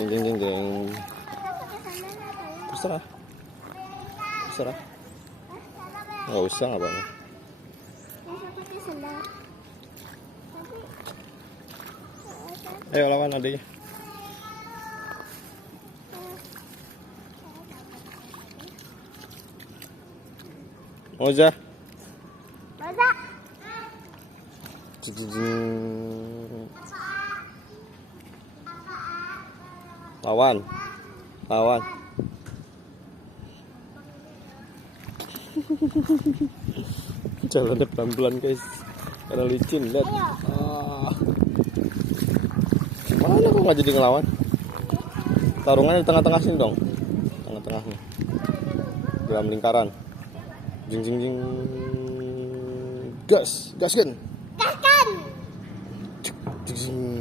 Jeng jeng jeng jeng. Terserah. Terserah. Nggak usah nggak bang. Ayo lawan adiknya. Moza. Moza. Lawan. Lawan. Jalannya pelan-pelan guys. Karena licin, lihat. Mana kok nggak jadi ngelawan? Tarungannya di tengah-tengah sini dong. Tengah-tengah nih. Dalam lingkaran. Jing jing jing. Gas, gaskan. Gaskan. Jing.